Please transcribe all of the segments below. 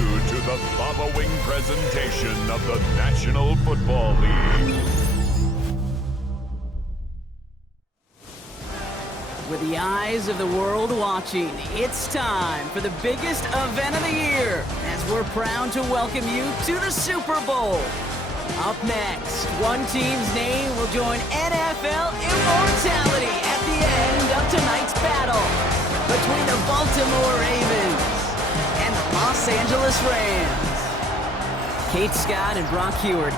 you to the following presentation of the National Football League. With the eyes of the world watching, it's time for the biggest event of the year, as we're proud to welcome you to the Super Bowl. Up next, one team's name will join NFL immortality at the end of tonight's battle between the Baltimore Ravens and the Los Angeles Rams. Kate Scott and Brock Heward.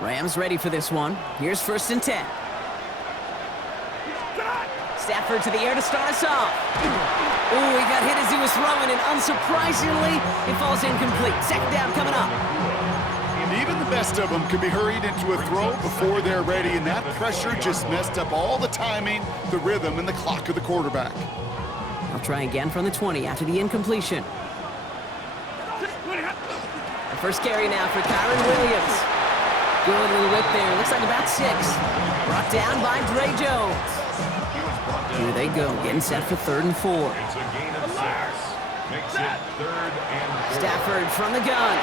Rams ready for this one. Here's 1st and 10. Stafford to the air to start us off. Ooh, he got hit as he was throwing, and unsurprisingly, it falls incomplete. 2nd down coming up. And even the best of them can be hurried into a throw before they're ready, and that pressure just messed up all the timing, the rhythm, and the clock of the quarterback. I'll try again from the 20 after the incompletion. The first carry now for Kyron Williams. Good little whip there. Looks like about 6. Brought down by Dre Jones. Here they go, getting set for 3rd and 4. It's a gain of 6. Makes it 3rd and 4. Stafford from the gun.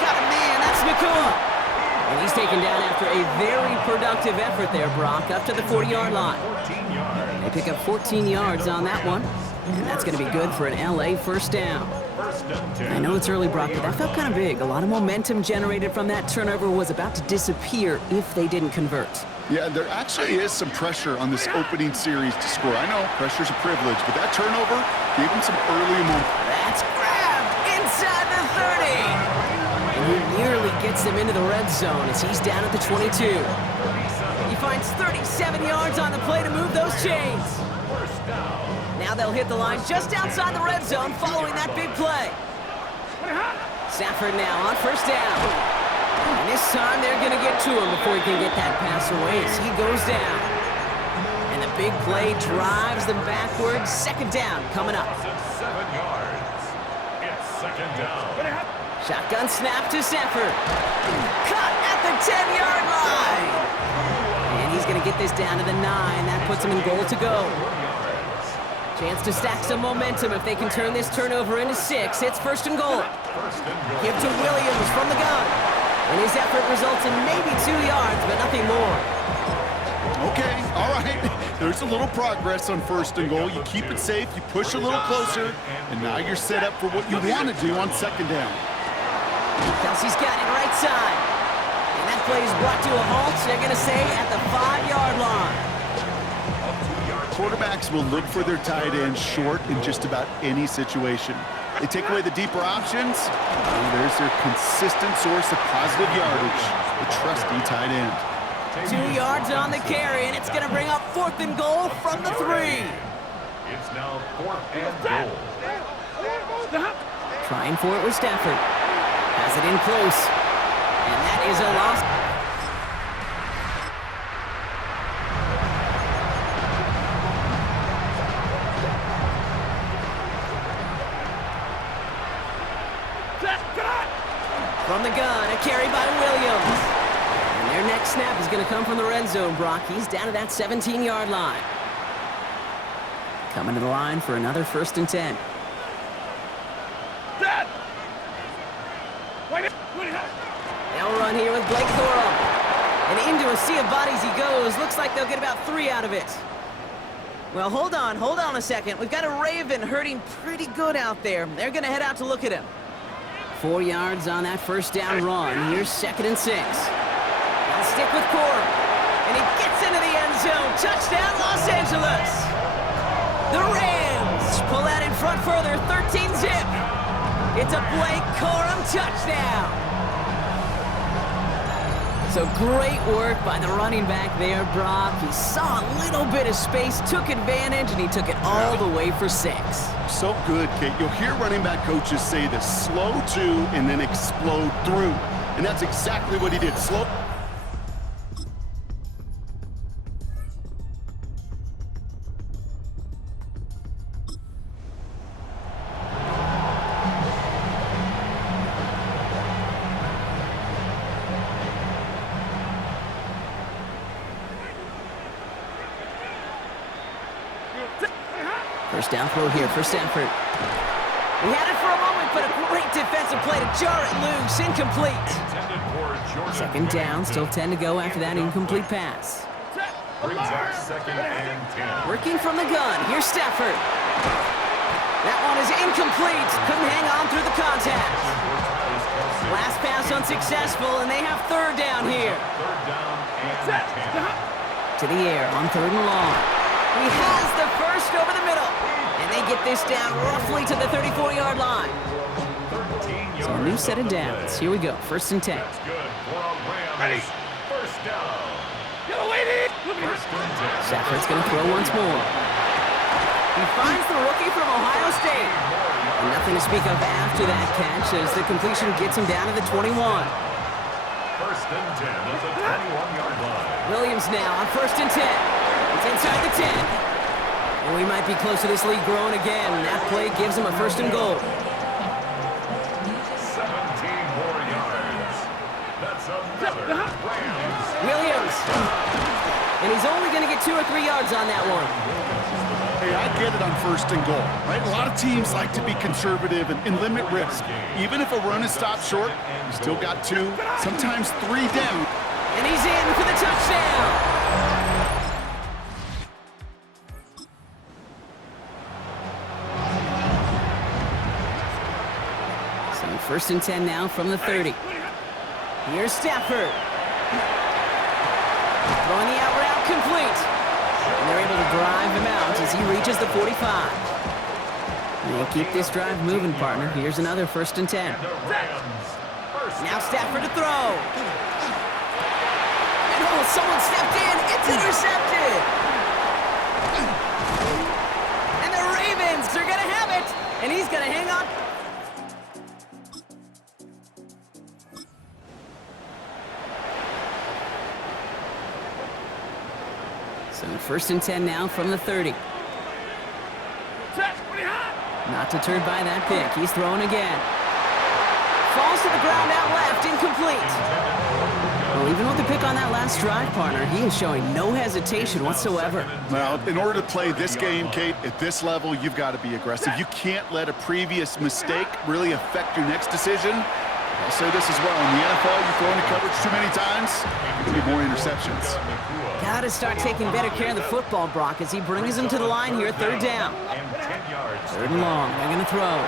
Got a man, that's McCoy. And he's taken down after a very productive effort there, Brock, up to the 40-yard line. 14 yards. They pick up 14 yards on that one, and that's going to be good for an LA first down. I know it's early, Brock, but that felt kind of big. A lot of momentum generated from that turnover was about to disappear if they didn't convert. Yeah, there actually is some pressure on this opening series to score. I know pressure's a privilege, but that turnover gave him some early momentum. That's grabbed inside the 30. And he nearly gets them into the red zone as he's down at the 22. He finds 37 yards on the play to move those chains. Now they'll hit the line just outside the red zone following that big play. Stafford now on 1st down. And this time they're going to get to him before he can get that pass away as he goes down. And the big play drives them backwards. 2nd down coming up. 7 yards. It's 2nd down. Shotgun snap to Stafford. Cut at the 10-yard line. And he's going to get this down to the 9. That puts him in goal to go. Chance to stack some momentum if they can turn this turnover into 6. It's 1st and goal. Give to Williams from the gun. And his effort results in maybe 2 yards, but nothing more. Okay, all right. There's a little progress on 1st and goal. You keep it safe, you push a little closer, and now you're set up for what you want to do on 2nd down. Kelsey's got it right side. And that play is brought to a halt, they're going to say, at the 5-yard line. Quarterbacks will look for their tight ends short in just about any situation. They take away the deeper options, and there's their consistent source of positive yardage, the trusty tight end. 2 yards on the carry, and it's going to bring up 4th and goal from the 3. It's now 4th and goal. Trying for it with Stafford. Has it in close. And that is a loss. From the gun, a carry by Williams. And their next snap is going to come from the red zone, Brock. He's down to that 17-yard line. Coming to the line for another 1st and 10. They'll run here with Blake Thorpe. And into a sea of bodies he goes. Looks like they'll get about 3 out of it. Well, hold on a second. We've got a Raven hurting pretty good out there. They're going to head out to look at him. 4 yards on that 1st down run. Here's 2nd and 6. They'll stick with Corp. And he gets into the end zone. Touchdown, Los Angeles. The Rams pull out in front further. 13-zip. It's a Blake Corum touchdown. So great work by the running back there, Brock. He saw a little bit of space, took advantage, and he took it all the way for 6. So good, Kate. You'll hear running back coaches say this: slow to and then explode through. And that's exactly what he did. Slow. First down throw here for Stafford. He had it for a moment, but a great defensive play to jar it loose. Incomplete. Second down, still 10 to go after that incomplete pass. Brings up second and 10. Working from the gun, here's Stafford. That one is incomplete. Couldn't hang on through the contact. Last pass unsuccessful, and they have third down here. Third down and 10. To the air on third and long. He has the first over the middle. And they get this down roughly to the 34-yard line. 13 So a new set of downs. Here we go, first and 10. That's good for a Rams. First down. First and 10. Stafford's going to throw once more. He finds the rookie from Ohio State. And nothing to speak of after that catch as the completion gets him down to the 21. First and 10 at the 21-yard line. Williams now on first and 10. It's inside the 10. And we might be close to this lead growing again. That play gives him a first and goal. 17 more yards. That's another Rams. Williams. And he's only going to get 2 or 3 yards on that one. Hey, I get it on first and goal, right? A lot of teams like to be conservative and limit risk. Even if a run is stopped short, you still got 2, sometimes 3 down. And he's in for the touchdown. So first and 10 now from the 30. Here's Stafford. Throwing the out route complete. And they're able to drive him out as he reaches the 45. And they keep this drive moving, partner. Here's another first and 10. Now Stafford to throw. And oh, someone stepped in. It's intercepted. And the Ravens are going to have it. And he's going to hang on. So first and 10 now from the 30. Not deterred by that pick. He's throwing again. Falls to the ground out left, incomplete. Well, even with the pick on that last drive, partner, he is showing no hesitation whatsoever. Well, in order to play this game, Kate, at this level, you've got to be aggressive. You can't let a previous mistake really affect your next decision. I'll say this as well. In the NFL, you throw into coverage too many times, you're going to get more interceptions. Got to start taking better care of the football, Brock, as he brings him to the line here, third down. Third and long, they're going to throw.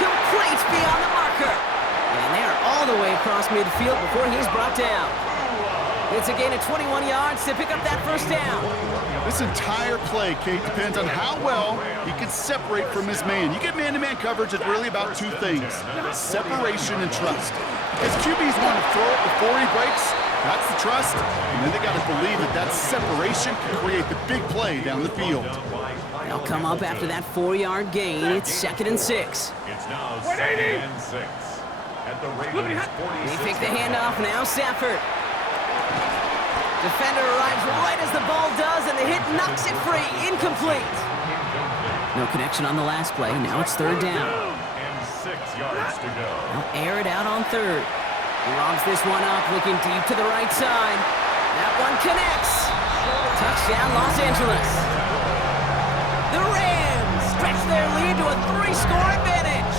Complete beyond the marker. And they are all the way across midfield before he's brought down. It's a gain of 21 yards to pick up that first down. This entire play, Kate, depends on how well he can separate from his man. You get man-to-man coverage, it's really about 2 things, separation and trust. Because QBs want to throw it before he breaks, that's the trust, and then they got to believe that that separation can create the big play down the field. They'll come up after that 4-yard gain. It's second and 6. It's now second and 6 at the Ravens 46. They pick the handoff now, Stafford. Defender arrives right as the ball does, and the hit knocks it free. Incomplete. No connection on the last play. Now it's third down. And 6 yards to go. They'll air it out on third. He lobs this one up, looking deep to the right side. That one connects. Touchdown, Los Angeles. The Rams stretch their lead to a 3-score advantage.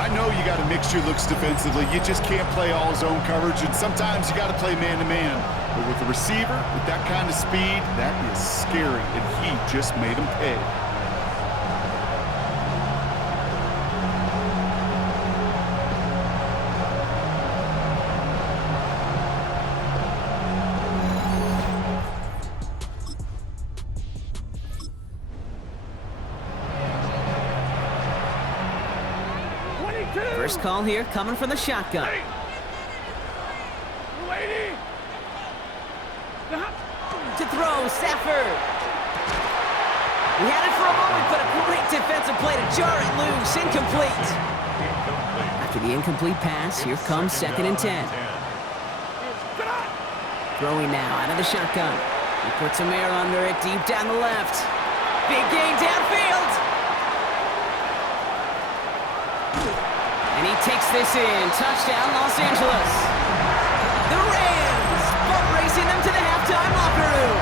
I know you got to mix your looks defensively. You just can't play all zone coverage, and sometimes you got to play man-to-man. But with a receiver, with that kind of speed, that is scary, and he just made him pay. First call here, coming from the shotgun. To throw, Stafford. He had it for a moment, but a great defensive play to jar it loose. Incomplete. After the incomplete pass, here comes second and 10. Throwing now out of the shotgun. He puts some air under it, deep down the left. Big gain downfield. And he takes this in. Touchdown, Los Angeles. The Rams boat racing them to the halftime locker room.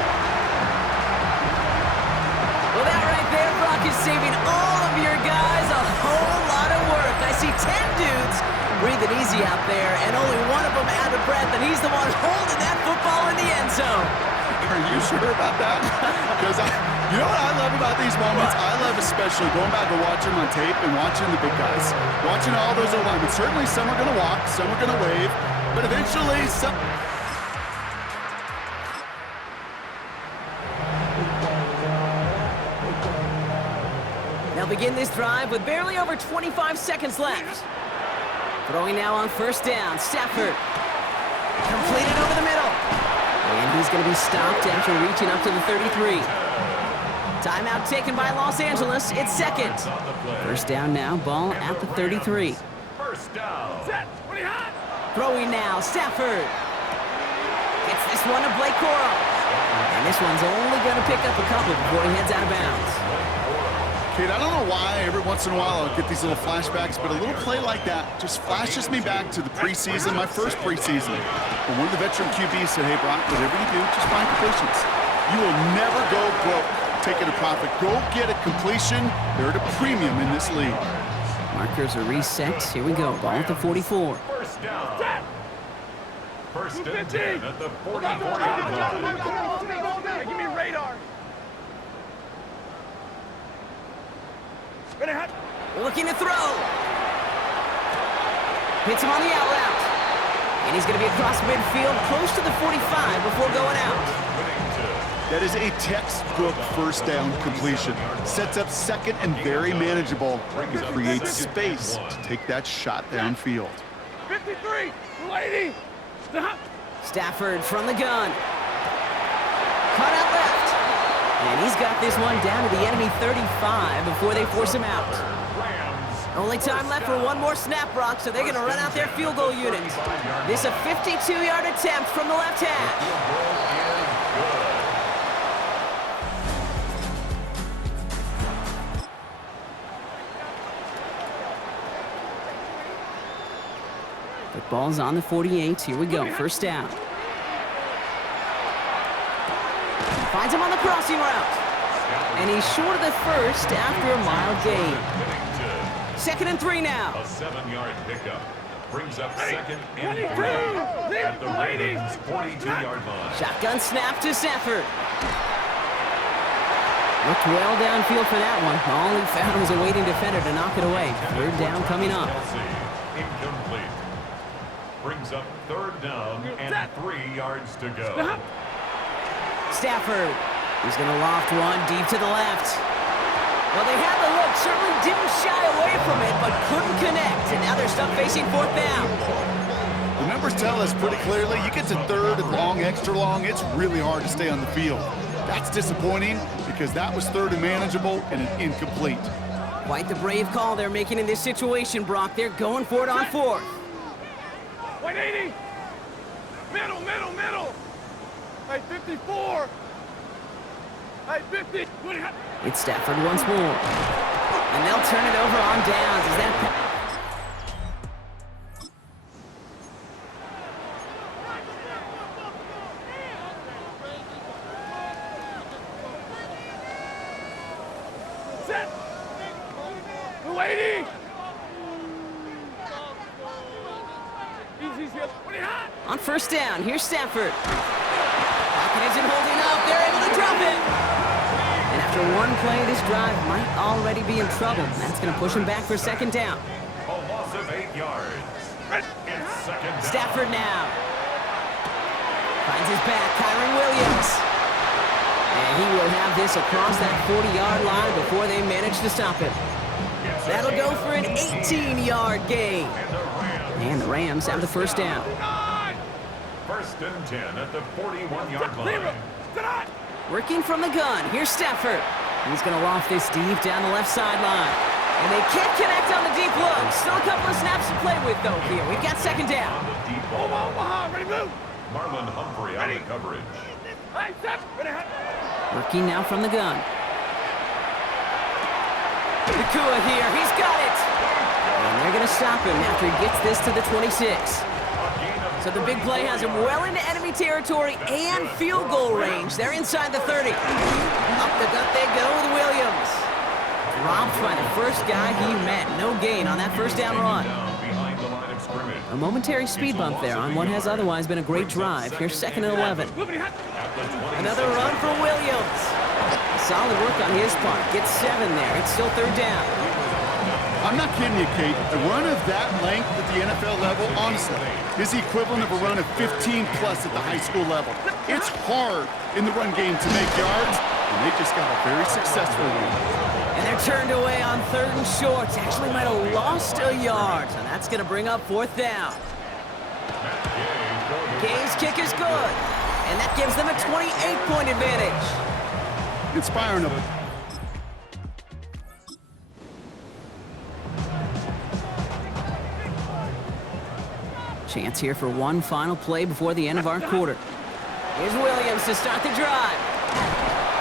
there, and only one of them out of breath, and he's the one holding that football in the end zone. Are you sure about that? Because you know what I love about these moments? I love especially going back and watching on tape and watching the big guys. Watching all those O-linemen. Certainly some are going to walk, some are going to wave, but eventually some... They'll begin this drive with barely over 25 seconds left. Throwing now on first down, Stafford. Completed over the middle. And he's going to be stopped after reaching up to the 33. Timeout taken by Los Angeles. It's second. First down now, ball at the 33. First down. Set. Throwing now, Stafford. Gets this one to Blake Corum. And this one's only going to pick up a couple before he heads out of bounds. Kid, I don't know why every once in a while I'll get these little flashbacks, but a little play like that just flashes me back to the preseason, my first preseason. When one of the veteran QBs said, hey, Brock, whatever you do, just find completions. You will never go broke taking a profit. Go get a completion. They're at a premium in this league. Markers are reset. Here we go. Ball at the 44. First down. First and 10 at the 44. Give me radar. Looking to throw. Hits him on the out route. And he's going to be across midfield, close to the 45 before going out. That is a textbook first down completion. Sets up second and very manageable. It creates space to take that shot downfield. 53, lady. Stop. Stafford from the gun. Cut out left. And he's got this one down to the enemy 35 before they force him out. Only time left for one more snap, Brock, so they're going to run out their field goal unit. This a 52-yard attempt from the left hash. The ball's on the 48. Here we go. First down. Finds him on the crossing route. And he's short of the first after a mild gain. Second and 3 now. A 7-yard pickup brings up second and 3 at the Ravens' 42-yard line. Shotgun snap to Stafford. Looked well downfield for that one. All he found was a waiting defender to knock it away. Third down coming up. Incomplete. Brings up third down and 3 yards to go. Stafford. He's going to loft one deep to the left. Well, they had the look, certainly didn't shy away from it, but couldn't connect. And now they're stuck facing fourth down. The numbers tell us pretty clearly, you get to third and long, extra long, it's really hard to stay on the field. That's disappointing because that was third and manageable and an incomplete. Quite the brave call they're making in this situation, Brock. They're going for it on fourth. 180. Middle. Hey, 54. Hey, 50. It's Stafford once more. And they'll turn it over on downs. Is that... Set. 280. Easy, On first down, here's Stafford. Pocket isn't holding up. They're able to drop it. And after one play, this drive might already be in trouble. That's going to push him back for second down. A loss of 8 yards. It's second down. Stafford now. Finds his back, Kyron Williams. And he will have this across that 40-yard line before they manage to stop him. That'll go for an 18-yard gain. And the Rams have the first down. First and 10 at the 41-yard line. Working from the gun, here's Stafford. He's going to loft this deep down the left sideline. And they can't connect on the deep look. Still a couple of snaps to play with, though, here. We've got second down. Ready, move. Marlon Humphrey out of coverage. Hey, step. Working now from the gun. Nakua here, he's got it! And they're going to stop him after he gets this to the 26. So the big play has him well into enemy territory and field goal range. They're inside the 30. Up the gut they go with Williams. Robbed by the first guy he met. No gain on that first down run. scrimmage. A momentary speed bump there on what has otherwise been a great drive. Here's 2nd and 11. At the 26. Another run for Williams. Solid work on his part. Gets 7 there. It's still 3rd down. I'm not kidding you, Kate. A run of that length at the NFL level, honestly, is the equivalent of a run of 15-plus at the high school level. It's hard in the run game to make yards, and they just got a very successful one. And they're turned away on 3rd and short. Actually might have lost a yard. So that's going to bring up 4th down. Gay's kick is good. And that gives them a 28-point advantage. Inspiring them. Chance here for one final play before the end of our quarter. Here's Williams to start the drive.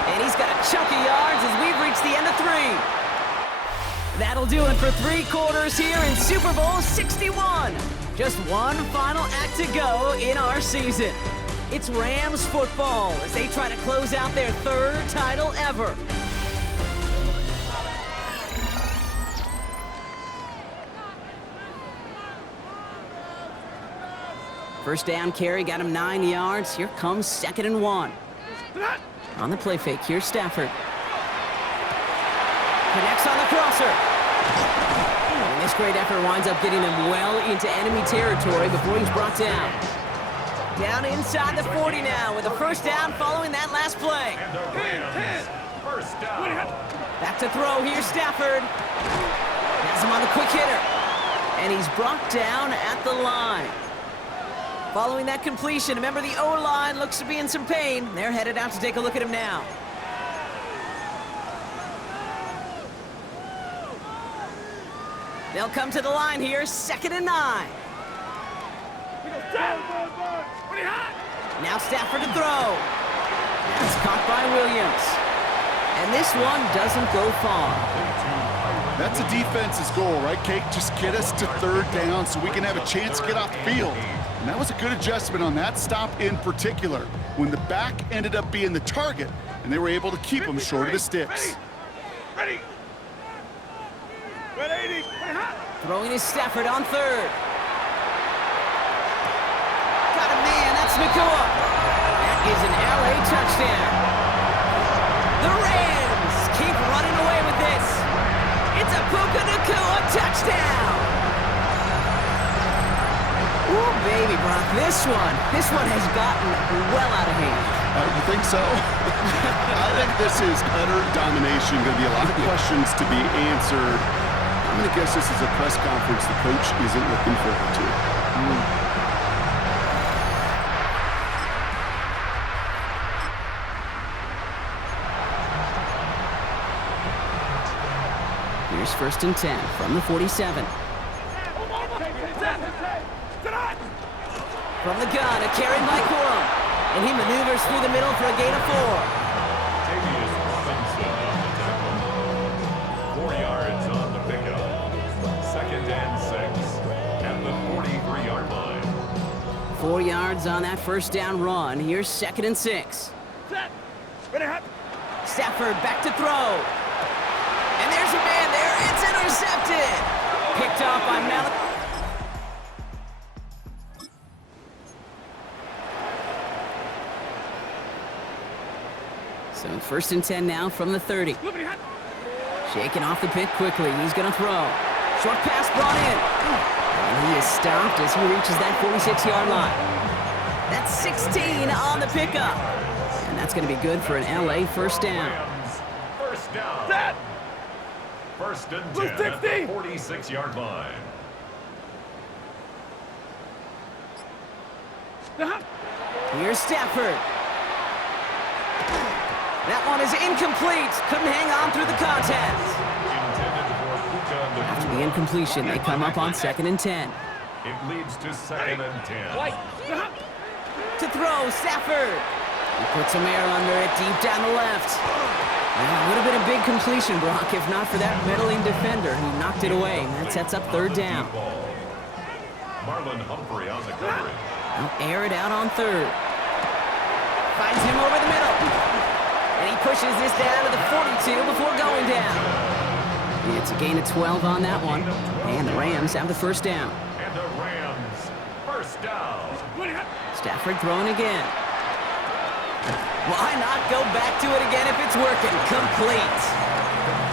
And he's got a chunk of yards as we've reached the end of 3. That'll do it for 3 quarters here in Super Bowl 61. Just one final act to go in our season. It's Rams football as they try to close out their 3rd title ever. First down carry got him 9 yards. Here comes 2nd and 1. On the play fake, here's Stafford. Connects on the crosser. And this great effort winds up getting him well into enemy territory before he's brought down. Down inside the 40 now with a first down following that last play. And the Rams, first down. Back to throw, here's Stafford. Has him on the quick hitter. And he's brought down at the line. Following that completion, remember the O-line looks to be in some pain. They're headed out to take a look at him now. They'll come to the line here, 2nd and 9. Now Stafford to throw. That's caught by Williams. And this one doesn't go far. That's a defense's goal, right, Kate? Just get us to 3rd down so we can have a chance to get off the field. And that was a good adjustment on that stop in particular, when the back ended up being the target, and they were able to keep him short of the sticks. Ready. Ready. Throwing is Stafford on 3rd. Got a man, that's Nakua. That is an LA touchdown. The Rams keep running away with this. It's a Puka Nakua touchdown. Ooh, baby, Brock, this one has gotten well out of hand. You think so? I think this is utter domination. Going to be a lot of questions to be answered. I'm going to guess this is a press conference the coach isn't looking forward to. Here's 1st and 10 from the 47. From the gun, a carry by Corum. And he maneuvers through the middle for a gain of 4. Robinson on the tackle. 4 yards on the pickup. 2nd and 6 at the 43-yard line. 4 yards on that first down run. Here's 2nd and 6. Stafford back to throw. And there's a man there. It's intercepted. Picked off by Malik. So 1st and 10 now from the 30. Shaking off the pick quickly. He's going to throw. Short pass brought in. And he is stopped as he reaches that 46-yard line. That's 16 on the pickup. And that's going to be good for an LA first down. First down. 1st and 10 at the 46-yard line. Here's Stafford. That one is incomplete. Couldn't hang on through the contact. After the incompletion, they come up on 2nd and 10. It leads to 2nd and 10. To throw, Stafford. He puts some air under it deep down the left. And it would have been a big completion, Brock, if not for that middling defender who knocked it away. And that sets up 3rd down. Marlon Humphrey on the coverage. Now air it out on 3rd. Finds him over the middle. And he pushes this down to the 42 before going down. It's a gain of 12 on that one. And the Rams have the first down. And the Rams down. Stafford throwing again. Why not go back to it again if it's working? Complete.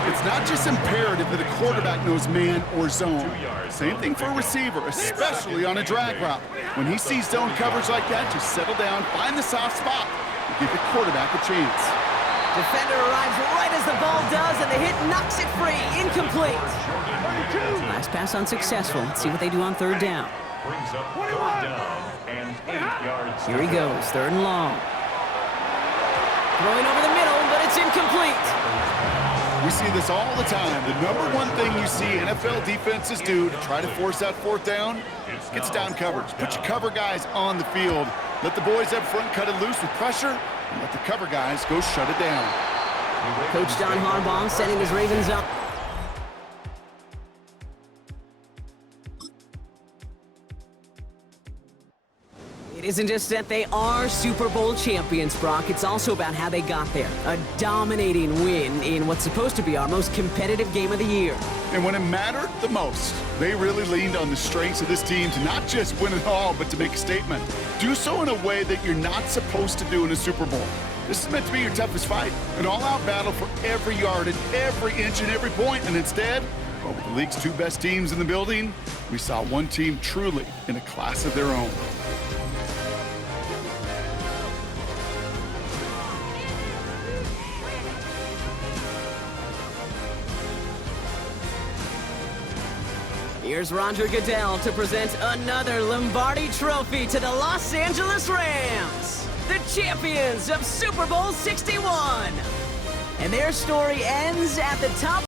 It's not just imperative that a quarterback knows man or zone. Same thing for a receiver, especially on a drag route. When he sees zone coverage like that, just settle down, find the soft spot, and give the quarterback a chance. Defender arrives right as the ball does, and the hit knocks it free. Incomplete. Last pass unsuccessful. Let's see what they do on third down. Brings up third down and 8 yards. Here he goes, third and long. Throwing over the middle, but it's incomplete. We see this all the time. The number one thing you see NFL defenses do to try to force that fourth down, gets down coverage. Put your cover guys on the field. Let the boys up front cut it loose with pressure, and let the cover guys go shut it down. Coach John Harbaugh setting his Ravens up. It isn't just that they are Super Bowl champions, Brock. It's also about how they got there. A dominating win in what's supposed to be our most competitive game of the year. And when it mattered the most, they really leaned on the strengths of this team to not just win it all, but to make a statement. Do so in a way that you're not supposed to do in a Super Bowl. This is meant to be your toughest fight, an all-out battle for every yard and every inch and every point, and instead, well, with the league's two best teams in the building, we saw one team truly in a class of their own. Here's Roger Goodell to present another Lombardi Trophy to the Los Angeles Rams, the champions of Super Bowl 61. And their story ends at the top